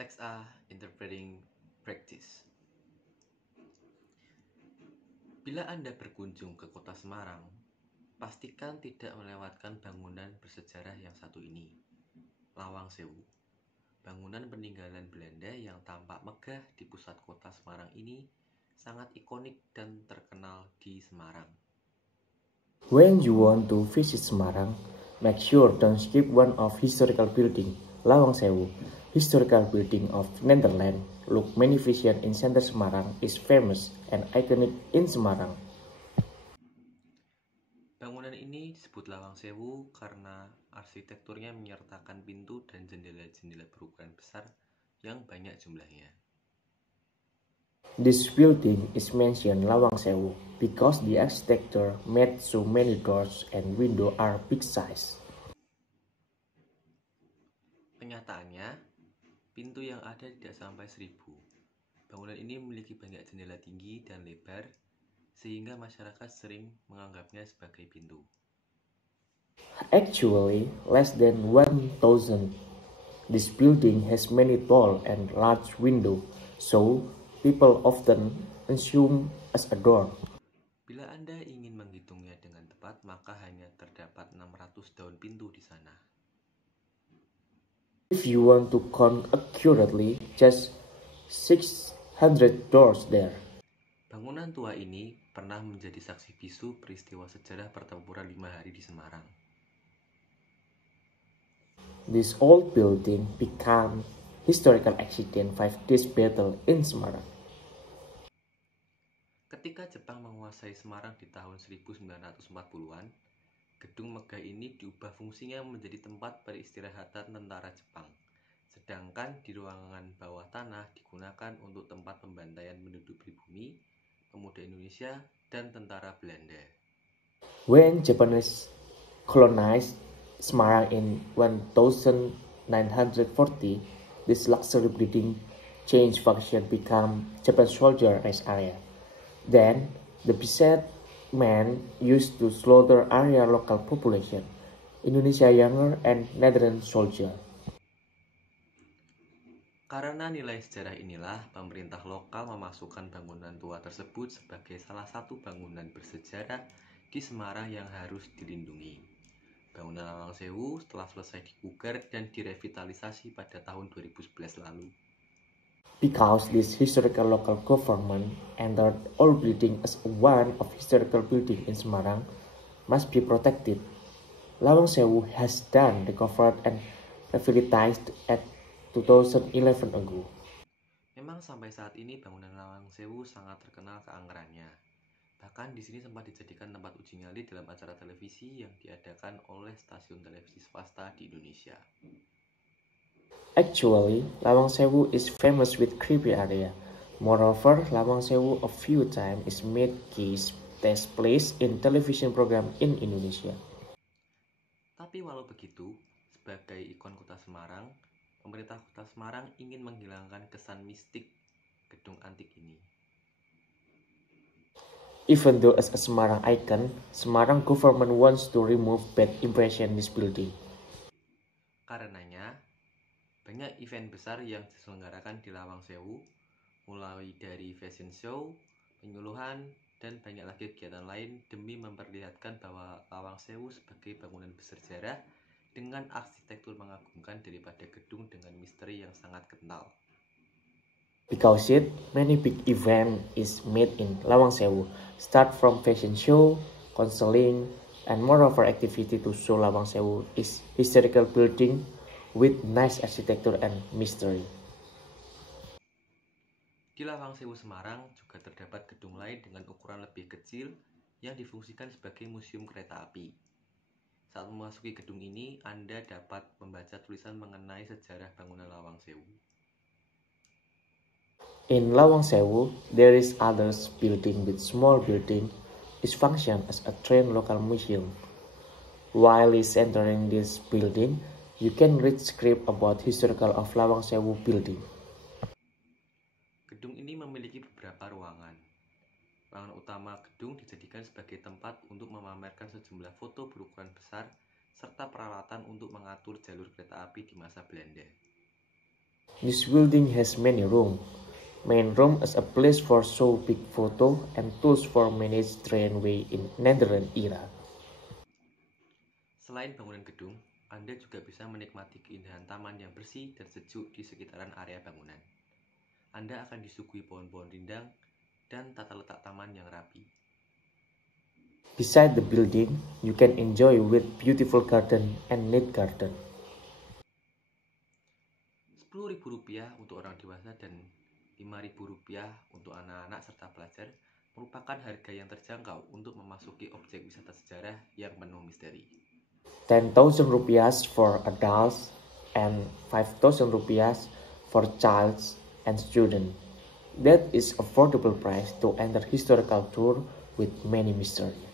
Text A Interpreting Practice. Bila Anda berkunjung ke kota Semarang, pastikan tidak melewatkan bangunan bersejarah yang satu ini, Lawang Sewu. Bangunan peninggalan Belanda yang tampak megah di pusat kota Semarang ini sangat ikonik dan terkenal di Semarang. When you want to visit Semarang, make sure don't skip one of historical building, Lawang Sewu. Historical building of Netherlands, look magnificent in center Semarang, is famous and iconic in Semarang. Bangunan ini disebut Lawang Sewu karena arsitekturnya menyertakan pintu dan jendela-jendela berukuran besar yang banyak jumlahnya. This building is mentioned Lawang Sewu because the architecture made so many doors and windows are big size. Kenyataannya, pintu yang ada tidak sampai 1000. Bangunan ini memiliki banyak jendela tinggi dan lebar, sehingga masyarakat sering menganggapnya sebagai pintu. Actually, less than 1,000. This building has many tall and large windows, so people often assume as a door. Bila Anda ingin menghitungnya dengan tepat, maka hanya terdapat 600 daun pintu di sana. If you want to count accurately, just 600 doors there. Bangunan tua ini pernah menjadi saksi bisu peristiwa sejarah pertempuran 5 hari di Semarang. This old building became historical accident 5 days battle in Semarang. Ketika Jepang menguasai Semarang di tahun 1940-an, gedung megah ini diubah fungsinya menjadi tempat peristirahatan tentara Jepang. Sedangkan di ruangan bawah tanah digunakan untuk tempat pembantaian penduduk pribumi, pemuda Indonesia, dan tentara Belanda. When Japanese colonized Semarang in 1940, this luxury building changed function become Japan soldier rest area. Then, the beset men used to slaughter area local population, Indonesia younger and Netherlands soldier. Karena nilai sejarah inilah, pemerintah lokal memasukkan bangunan tua tersebut sebagai salah satu bangunan bersejarah di Semarang yang harus dilindungi. Bangunan Lawang Sewu setelah selesai dipugar dan direvitalisasi pada tahun 2011 lalu. Because this historical local government entered all building as one of historical building in Semarang must be protected. Lawang Sewu has done recovered and revitalized at 2011 ago. Memang sampai saat ini bangunan Lawang Sewu sangat terkenal keangkerannya. Bahkan di sini sempat dijadikan tempat uji nyali dalam acara televisi yang diadakan oleh stasiun televisi swasta di Indonesia. Actually, Lawang Sewu is famous with creepy area. Moreover, Lawang Sewu a few times is made case test place in television program in Indonesia. Tapi walau begitu, sebagai ikon kota Semarang, pemerintah kota Semarang ingin menghilangkan kesan mistik gedung antik ini. Even though as a Semarang icon, Semarang government wants to remove bad impression this building. Karenanya, banyak event besar yang diselenggarakan di Lawang Sewu, mulai dari fashion show, penyuluhan, dan banyak lagi kegiatan lain demi memperlihatkan bahwa Lawang Sewu sebagai bangunan bersejarah dengan arsitektur mengagumkan daripada gedung dengan misteri yang sangat kental. Because it, many big event is made in Lawang Sewu, start from fashion show, counseling, and moreover activity to show Lawang Sewu is historical building with nice architecture and mystery. Di Lawang Sewu Semarang juga terdapat gedung lain dengan ukuran lebih kecil yang difungsikan sebagai museum kereta api. Saat memasuki gedung ini, Anda dapat membaca tulisan mengenai sejarah bangunan Lawang Sewu. In Lawang Sewu, there is others building with small building is function as a train local museum. While is entering this building, you can read script about historical of Lawang Sewu building. Gedung ini memiliki beberapa ruangan. Ruangan utama gedung dijadikan sebagai tempat untuk memamerkan sejumlah foto berukuran besar serta peralatan untuk mengatur jalur kereta api di masa Belanda. This building has many rooms. Main room is a place for show big photo and tools for manage trainway in Netherlands era. Selain bangunan gedung, Anda juga bisa menikmati keindahan taman yang bersih dan sejuk di sekitaran area bangunan. Anda akan disuguhi pohon-pohon rindang dan tata letak taman yang rapi. Beside the building, you can enjoy with beautiful garden and neat garden. Rp10.000 untuk orang dewasa dan Rp5.000 untuk anak-anak serta pelajar merupakan harga yang terjangkau untuk memasuki objek wisata sejarah yang penuh misteri. Rp10,000 for adults and Rp5,000 for child and student. That is affordable price to enter historical tour with many mystery.